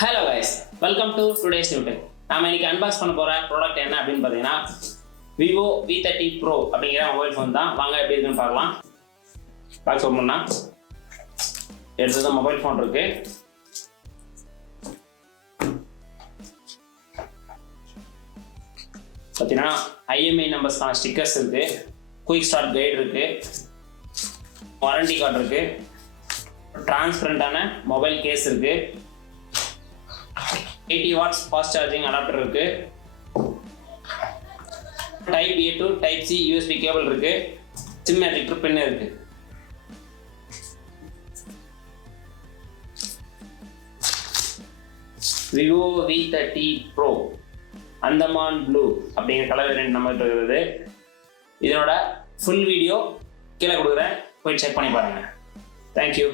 Hello guys, welcome to today's new tech. நாம இன்னைக்கு unbox பண்ண போற ப்ராடக்ட் என்ன அப்படின்னு பார்த்தீங்கன்னா Vivo v30 Pro அப்படிங்கிற மொபைல் ஃபோன் தான். வாங்க எப்படி இருக்குன்னு பார்க்கலாம். பாக்ஸ் ஓப்பன் பண்ணா எடுத்தது மொபைல் ஃபோன் இருக்கு. பார்த்தீங்கன்னா IMEI நம்பர்ஸ்க்கான ஸ்டிக்கர்ஸ் இருக்கு, குயிக் ஸ்டார்ட் கைடு இருக்கு, வாரண்டி கார்டு இருக்கு, டிரான்ஸ்பரண்டான மொபைல் கேஸ் இருக்கு, 80 watts ஃபாஸ்ட் சார்ஜிங் அடாப்டர் இருக்கு, type A to type C USB cable இருக்கு, சிம் எஜெக்டர் பின் இருக்கு. Vivo v30 Pro Andaman blue அப்படிங்கிற கலர் வேரியன்ட் நம்ம இருக்குது. இதனோட ஃபுல் வீடியோ கீழே கொடுக்குறேன், போய் செக் பண்ணி பாருங்க. தேங்க்யூ.